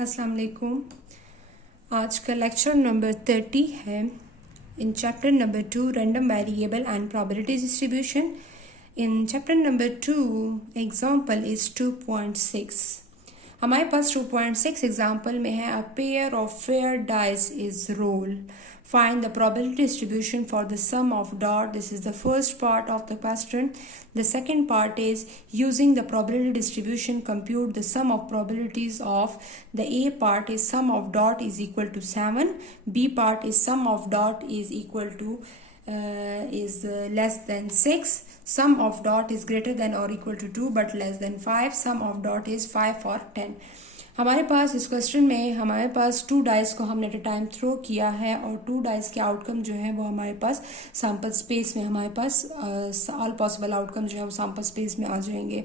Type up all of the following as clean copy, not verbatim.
अस्सलाम वालेकुम। आज का लेक्चर नंबर 30 है in chapter number 2 random variable and probability distribution. In chapter number 2 example is 2.6। हमारे पास 2.6 एग्जांपल में है a pair of fair dice is roll, find the probability distribution for the sum of dot. This is the first part of the question. The second part is using the probability distribution compute the sum of probabilities of the A part is sum of dot is equal to 7, B part is sum of dot is equal to less than 6, sum of dot is greater than or equal to 2 but less than 5, sum of dot is 5 or 10। हमारे पास इस question में हमारे पास 2 dice को हमने at a time throw किया है और 2 dice के आउटकम जो है वो हमारे पास सैम्पल स्पेस में हमारे पास ऑल पॉसिबल आउटकम जो है वो सैम्पल स्पेस में आ जाएंगे।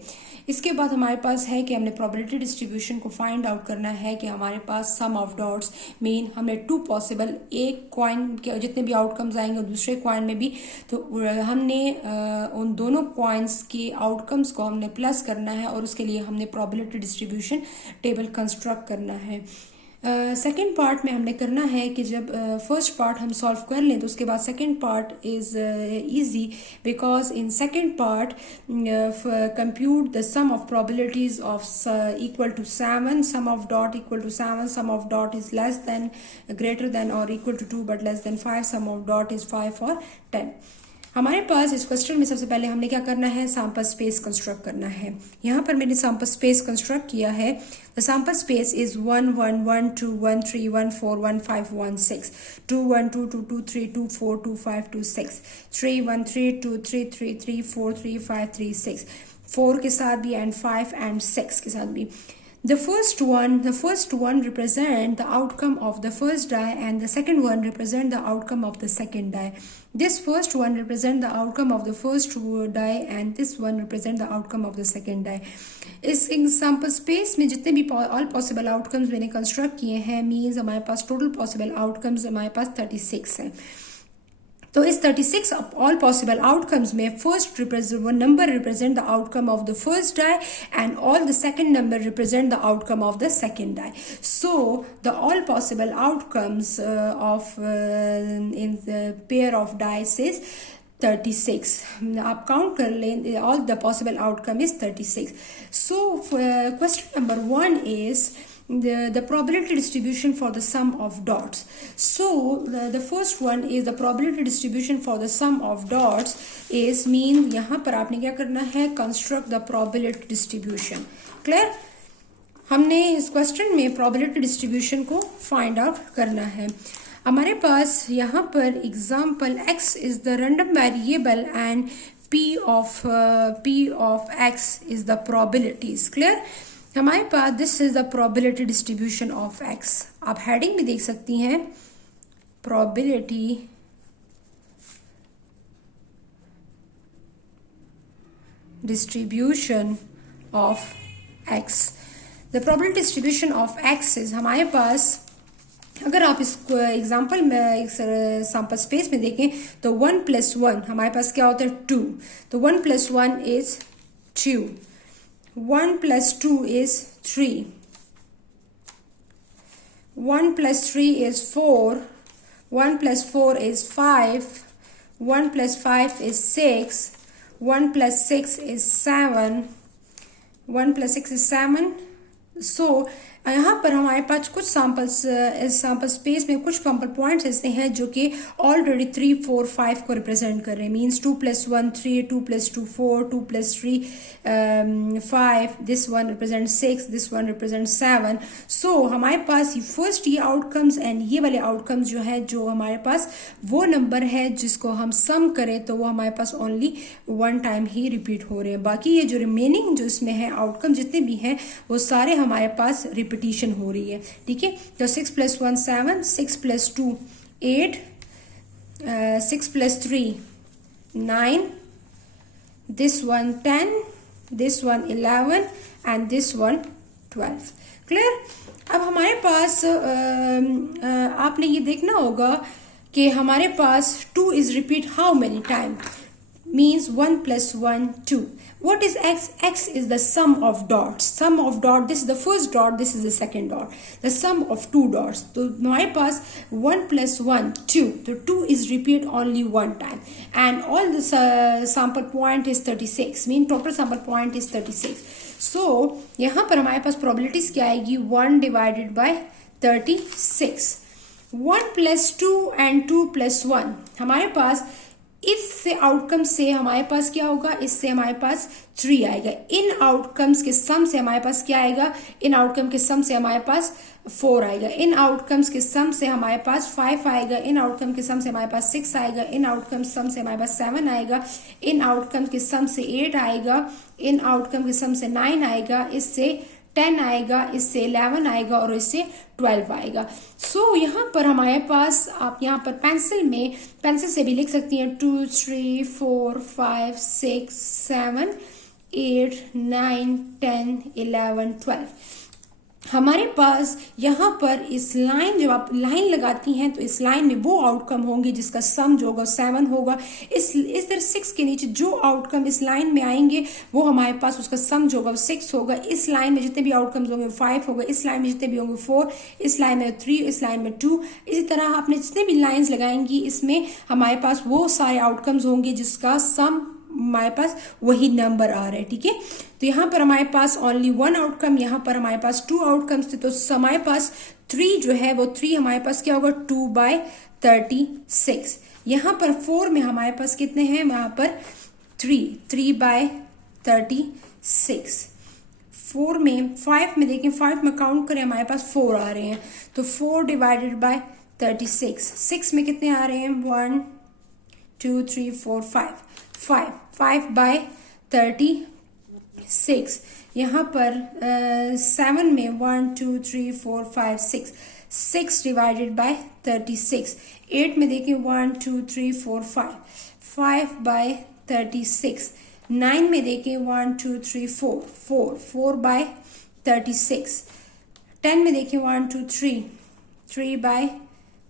इसके बाद हमारे पास है कि हमने प्रोबेबिलिटी डिस्ट्रीब्यूशन को फाइंड आउट करना है कि हमारे पास सम ऑफ डॉट्स मीन हमने 2 पॉसिबल एक कॉइन के जितने भी आउटकम्स आएंगे और दूसरे कॉइन में भी, तो हमने उन दोनों कॉइन्स के आउटकम्स को हमने प्लस करना है और उसके लिए हमने प्रोबेबिलिटी डिस्ट्रीब्यूशन टेबल कंस्ट्रक्ट करना है। सेकेंड पार्ट में हमने करना है कि जब फर्स्ट पार्ट हम सॉल्व कर लें तो उसके बाद second part is easy because in second part compute the sum of probabilities of equal to 7, sum of dot equal to 7, sum of dot is less than greater than और equal to 2 but less than 5, sum of dot is 5 और 10। हमारे पास इस question में सबसे पहले हमने क्या करना है, सैम्पल स्पेस कंस्ट्रक्ट करना है। यहाँ पर मैंने सैम्पल स्पेस कंस्ट्रक्ट किया है। द सैम्पल स्पेस इज 1 1 1 2 1 3 1 4 1 5 1 6 2 1 2 2 2 3 2 4 2 5 2 6 3 1 3 2 3 3 3 4 3 5 3 6 4 के साथ भी एंड 5 एंड 6 के साथ भी। The first one represent the outcome of the first die and the second one represent the outcome of the second die. This first one represent the outcome of the first die and this one represent the outcome of the second die. इस example space में जितने भी all possible outcomes मैंने construct किए हैं means हमारे पास total possible outcomes हमारे पास 36 हैं। तो इस 36 ऑल पॉसिबल आउटकम्स में first number represent the outcome of the first die and all the second number represent the outcome of the second die. So the all possible outcomes of in the pair of dice is 36। आप count कर लें, all the possible outcome is 36। So question number 1 is the probability distribution for the sum of dots. So the first one is the probability distribution for the sum of dots is mean यहाँ पर आपने क्या करना है, construct the probability distribution। clear? हमने इस question में probability distribution को find out करना है। हमारे पास यहाँ पर example x is the random variable and p of x is the probabilities। clear? हमारे पास this is the probability distribution of X. आप हेडिंग भी देख सकती हैं, probability distribution of X. The probability distribution of X is हमारे पास, अगर आप इस एग्जाम्पल में सैम्पल स्पेस में देखें तो 1 + 1 हमारे पास क्या होता है 2, तो 1 + 1 is 2, 1 + 2 is 3, 1 + 3 is 4, 1 + 4 is 5, 1 + 5 is 6, 1 + 6 is 7, 1 + 6 is 7। सो यहाँ पर हमारे पास कुछ सैम्पल स्पेस में कुछ सैम्पल पॉइंट्स ऐसे हैं जो कि ऑलरेडी 3 4 5 को रिप्रेजेंट कर रहे हैं। Means 2 + 1 3, 2 + 2 4, 2 + 3 5, this one represent 6, this one represent 7। सो हमारे पास फर्स्ट ये आउटकम्स एंड ये वाले आउटकम्स जो है, जो हमारे पास वो नंबर है जिसको हम सम करें तो वो हमारे पास ओनली 1 टाइम ही रिपीट हो रहे हैं। बाकी ये जो रिमेनिंग जो इसमें है आउटकम जितने भी हैं वो सारे हमारे पास रिपीटिशन हो रही है। ठीक है, तो 6 + 1 7, 6 + 2 8, 6 + 3 9, this one 10, this one 11 and this one 12। Clear? अब हमारे पास आपने ये देखना होगा कि हमारे पास 2 is repeat how many time. means 1 plus 1 2. What is x? X is the sum of dots. Sum of dot, this is the first dot, this is the second dot, the sum of two dots. तो हमारे पास 1 plus 1 2, तो 2 is repeat only one time and all this sample point is 36, mean total sample point is 36. So यहाँ पर हमारे पास probabilities क्या आएगी? 1 divided by 36. 1 plus 2 and 2 plus 1, हमारे पास इससे आउटकम से हमारे पास क्या होगा? इससे हमारे पास 3 आएगा. इन आउटकम्स के सम से हमारे पास क्या आएगा? इन आउटकम के सम से हमारे पास 4 आएगा. इन आउटकम्स के सम से हमारे पास 5 आएगा. इन आउटकम के सम से हमारे पास 6 आएगा. इन आउटकम सम से हमारे पास 7 आएगा. इन आउटकम के सम से 8 आएगा. इन आउटकम के सम से 9 आएगा. इससे 10 आएगा, इससे 11 आएगा और इससे 12 आएगा. सो यहाँ पर हमारे पास, आप यहाँ पर पेंसिल से भी लिख सकती हैं 2 3 4 5 6 7 8 9 10 11 12. हमारे पास यहाँ पर इस लाइन, जब आप लाइन लगाती हैं तो इस लाइन में वो आउटकम होंगे जिसका सम जो होगा 7 होगा. इस तरह 6 के नीचे जो आउटकम इस लाइन में आएंगे वो हमारे पास उसका सम जो होगा 6 होगा. इस लाइन में जितने भी आउटकम्स होंगे 5 होगा. इस लाइन में जितने भी होंगे 4, इस लाइन में 3, इस लाइन में 2. इसी तरह आपने जितने भी लाइन्स लगाएंगी इसमें हमारे पास वो सारे आउटकम्स होंगे जिसका सम हमारे पास वही नंबर आ रहा है. ठीक है, तो यहाँ पर हमारे पास ओनली 1 आउटकम, यहाँ पर हमारे पास 2 आउटकम्स थे. तो हमारे पास 3 जो है वो 3 हमारे पास क्या होगा? 2 by 36. यहाँ पर 4 में हमारे पास कितने हैं? वहां पर 3 by 36. 4 में, 5 में देखें, 5 में काउंट करें हमारे पास 4 आ रहे हैं. तो 4 divided by 36. 6 में कितने आ रहे हैं? 1 2 3 4 5 by 36. यहाँ पर 7 में 1 2 3 4 5 6 divided by 36. 8 में देखिए 1 2 3 4 5 by 36. 9 में देखिए 1 2 3 4 by 36. 10 में देखिए 1 2 3 by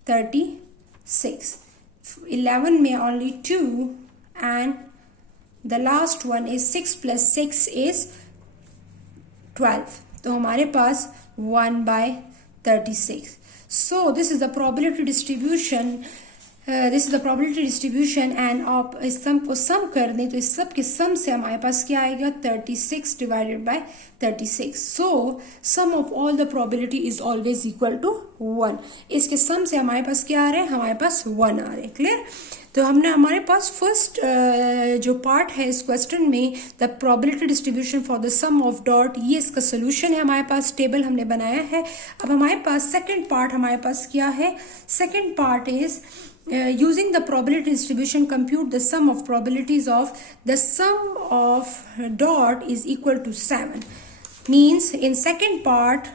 36. 11 में only 2 and the last one is 6 plus 6 is 12. तो हमारे पास 1 by 36. So this is the probability distribution. This is the probability distribution and आप इस सम को सम कर दें तो इस सब के सम से हमारे पास क्या आएगा? 36 divided by 36. So sum of all the probability is always equal to 1. इसके सम से हमारे पास क्या आ रहे हैं? हमारे पास 1 आ रहे हैं. क्लियर? तो हमने हमारे पास फर्स्ट जो पार्ट है इस क्वेश्चन में, the probability distribution for the sum of dot, ये इसका सोल्यूशन है. हमारे पास टेबल हमने बनाया है. अब हमारे पास सेकंड पार्ट हमारे पास क्या है? Second part is using the probability distribution, compute the sum of probabilities of the sum of dot is equal to 7. Means in second part,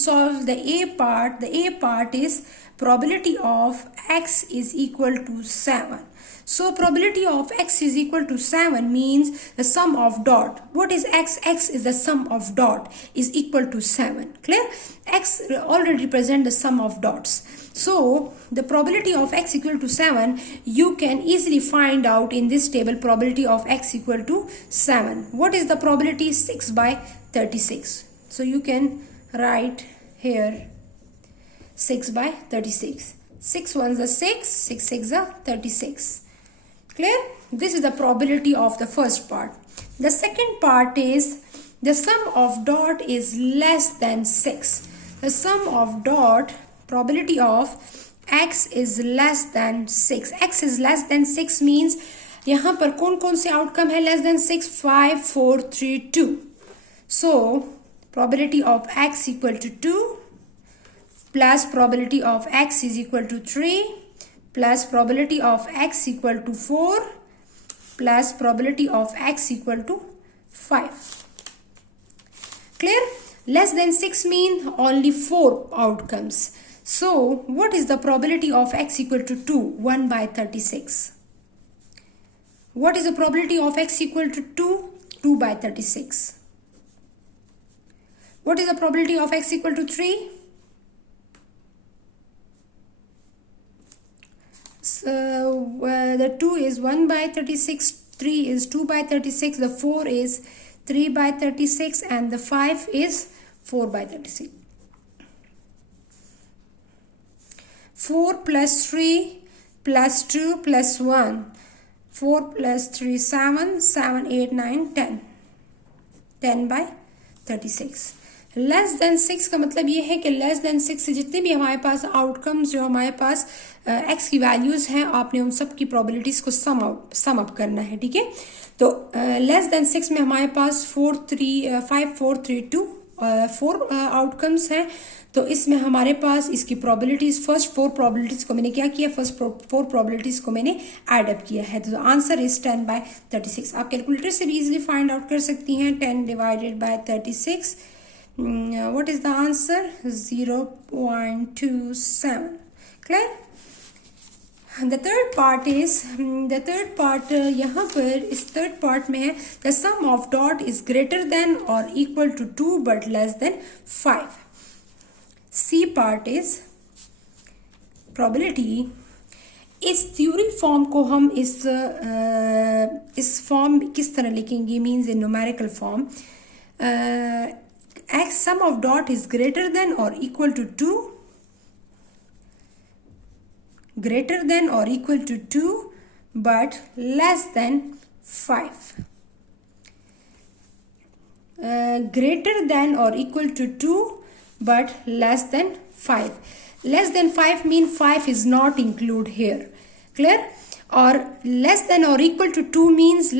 solve the A part. The A part is probability of x is equal to 7. So probability of x is equal to 7 means the sum of dot. What is x? X is the sum of dot is equal to 7. Clear? X already represent the sum of dots. So the probability of x equal to 7, you can easily find out in this table probability of x equal to 7. What is the probability? 6 by 36. So you can write here 6 by 36. 6 ones are 6, 6 6 are 36. Clear? This is the probability of the first part. The second part is the sum of dot is less than 6. The sum of dot, probability of x is less than 6. X is less than 6 means यहाँ पर कौन कौन से outcome है less than 6? 5 4 3 2. So probability of x equal to 2 plus probability of x is equal to 3 plus probability of x equal to 4 plus probability of x equal to 5. Clear? Less than 6 mean only 4 outcomes. So what is the probability of x equal to 2? 1 by 36. What is the probability of x equal to 2? 2 by 36. What is the probability of x equal to 3? So the 2 is 1 by 36, 3 is 2 by 36, the 4 is 3 by 36, and the 5 is 4 by 36. 4 plus 3 plus 2 plus 1. 4 plus 3 7, 7 8 9 10. 10 by 36. Less than 6 का मतलब ये है कि less than 6 से जितने भी हमारे पास outcomes जो हमारे पास x की वैल्यूज हैं, आपने उन सब की प्रोबेबिलिटीज को सम अप करना है, ठीक है। तो लेस देन 6 में हमारे पास 4 3 5 4 3 2 4 आउटकम्स हैं। तो इसमें हमारे पास इसकी प्रोबेबिलिटीज, फर्स्ट 4 प्रोबेबिलिटीज को मैंने क्या किया, फर्स्ट 4 प्रोबेबिलिटीज को मैंने एड अप किया है। तो आंसर इज 10 by 36। आप कैलकुलेटर से भी इजीली फाइंड आउट कर सकती हैं। 10 divided by 36, what is the answer? 0.27. clear? The third part यहाँ पर इस third part में है the sum of dot is greater than or equal to 2 but less than 5. C part is probability। इस theory form को हम इस form किस तरह लिखेंगे, means in numerical form. x sum of dot is greater than or equal to 2, greater than or equal to 2 but less than 5. Greater than or equal to 2 but less than 5. Less than 5 mean 5 is not included here. Clear? Or less than or equal to 2 means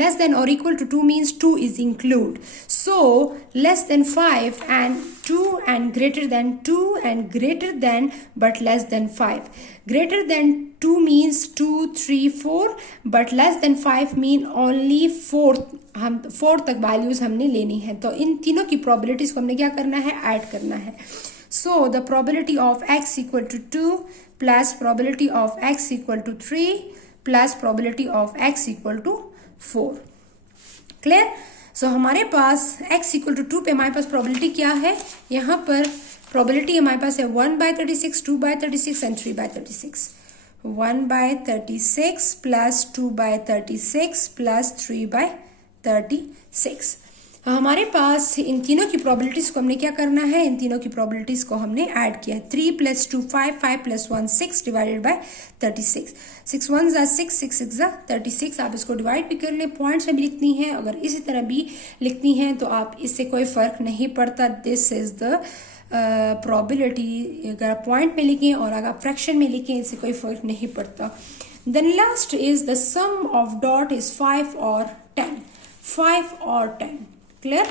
2 is included. So less than 5 and 2 and greater than 2 and greater than but less than 5. Greater than 2 means 2 3 4 but less than 5 mean only 4। हम 4 तक values हमने लेनी है। तो इन तीनों की probabilities को हमने क्या करना है, ऐड करना है। So the probability of x equal to 2 plus probability of x equal to 3 plus probability of x equal to 4. Clear? So हमारे पास x equal to 2 पे हमारे पास probability क्या है, यहाँ पर probability हमारे पास है 1 by 36, 2 by 36 and 3 by 36. 1 by 36 plus 2 by 36 plus 3 by 36. हमारे पास इन तीनों की प्रोबेबिलिटीज को हमने क्या करना है, इन तीनों की प्रोबेबिलिटीज को हमने ऐड किया। 3 plus 2 5, 5 plus 1 6 divided by 36. 6 1s are 6, 6 6s are 36। आप इसको डिवाइड भी कर लें, पॉइंट्स में भी लिखनी है, अगर इसी तरह भी लिखनी है तो आप इससे कोई फर्क नहीं पड़ता। This is the probability. अगर आप पॉइंट में लिखें और अगर आप फ्रैक्शन में लिखें, इससे कोई फर्क नहीं पड़ता। Then last is the sum of dot is 5 और 10। 5 और 10। क्लियर?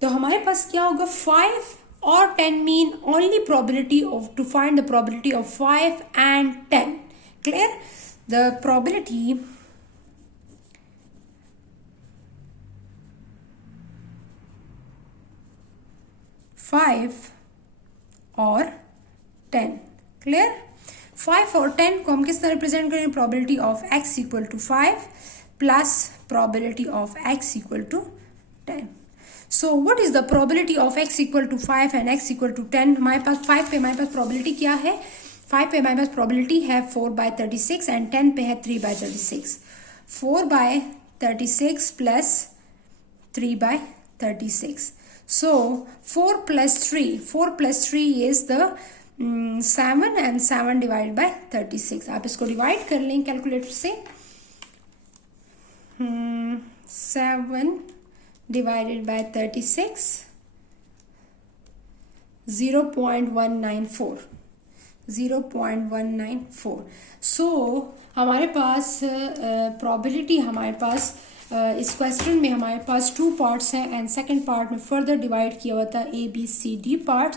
तो हमारे पास क्या होगा, 5 और 10 mean only probability of to find the probability of 5 and 10। Clear? The probability five और 10। क्लियर? 5 और 10 को हम किस तरह रिप्रेजेंट करेंगे, probability of x equal to 5 plus probability of x equal to 10। So what is the probability of x equal to 5 and x equal to 10? हमारे पास 5 पे हमारे पास probability क्या है, 5 पे हमारे पास probability है 4 by 36 and 10 पे है 3 by 36। 4 by 36 plus 3 by 36। So 4 plus 3 is the 7 and 7 divided by 36। आप इसको डिवाइड कर लें कैलकुलेटर से। 7 divided by 36, 0.194। 0.194। सो हमारे पास प्रोबेबिलिटी हमारे पास इस क्वेश्चन में हमारे पास 2 पार्ट्स हैं एंड सेकंड पार्ट में फर्दर डिवाइड किया हुआ था ABCD पार्ट,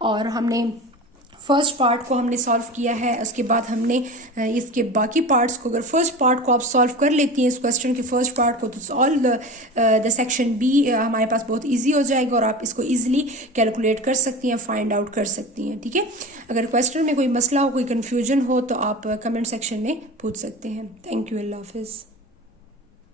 और हमने फर्स्ट पार्ट को हमने सॉल्व किया है। उसके बाद हमने इसके बाकी पार्ट्स को, अगर फर्स्ट पार्ट को आप सॉल्व कर लेती हैं इस क्वेश्चन के फर्स्ट पार्ट को, तो ऑल द सेक्शन बी हमारे पास बहुत इजी हो जाएगा और आप इसको इजीली कैलकुलेट कर सकती हैं, फाइंड आउट कर सकती हैं। ठीक है, अगर क्वेश्चन में कोई मसला हो, कोई कन्फ्यूजन हो तो आप कमेंट सेक्शन में पूछ सकते हैं। थैंक यू, अल्लाह हाफिज़।